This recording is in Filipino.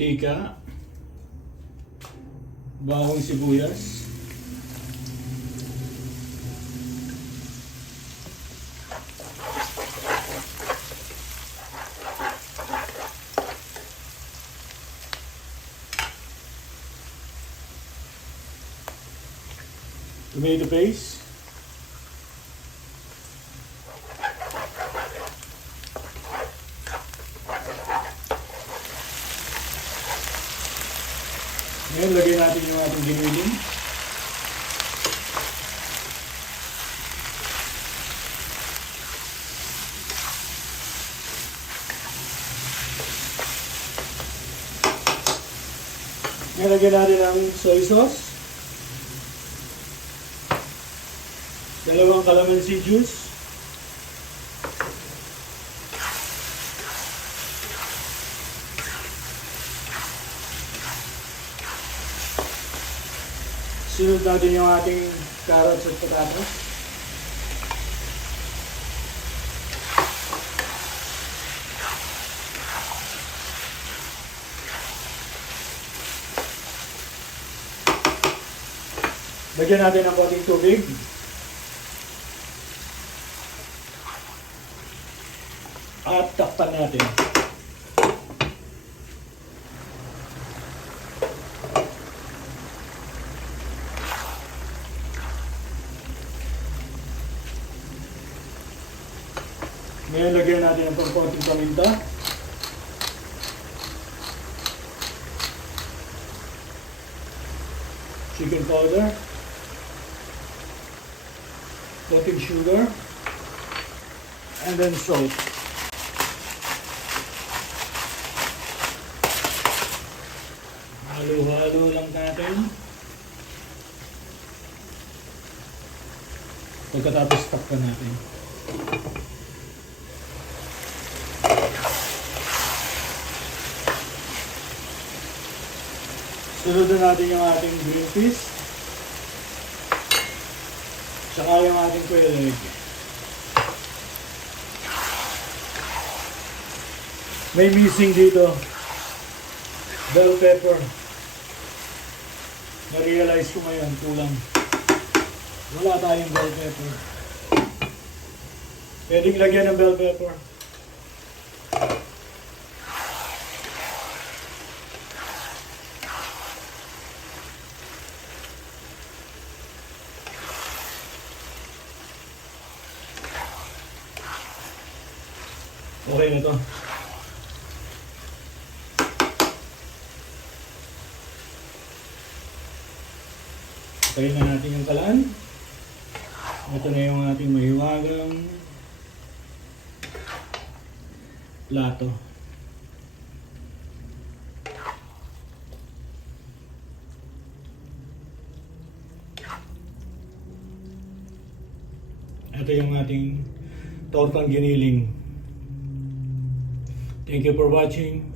mantika, bawang sibuyas, tomato paste, ngayon lagyan natin yung ating giniling. Ngayon lagyan natin ang soy sauce, 2 calamansi juice, sunod natin yung ating carrots at patatas. Lagyan natin ng konting tubig. At takpan natin. Ngayon lagyan natin ng konting paminta. Chicken powder. Konting sugar. And then salt. Halo-halo lang natin. Pagkatapos takpan natin. Sunod na natin yung ating green peas. Tsaka yung ating quail egg. May missing dito. Bell pepper. Na-realize ko ngayon, kulang. Wala tayong bell pepper. Pwedeng lagyan ng bell pepper. Okay na to. Patayin na natin yung kalan. Ito na yung ating mahiwagang plato. Ito yung ating tortang giniling. Thank you for watching.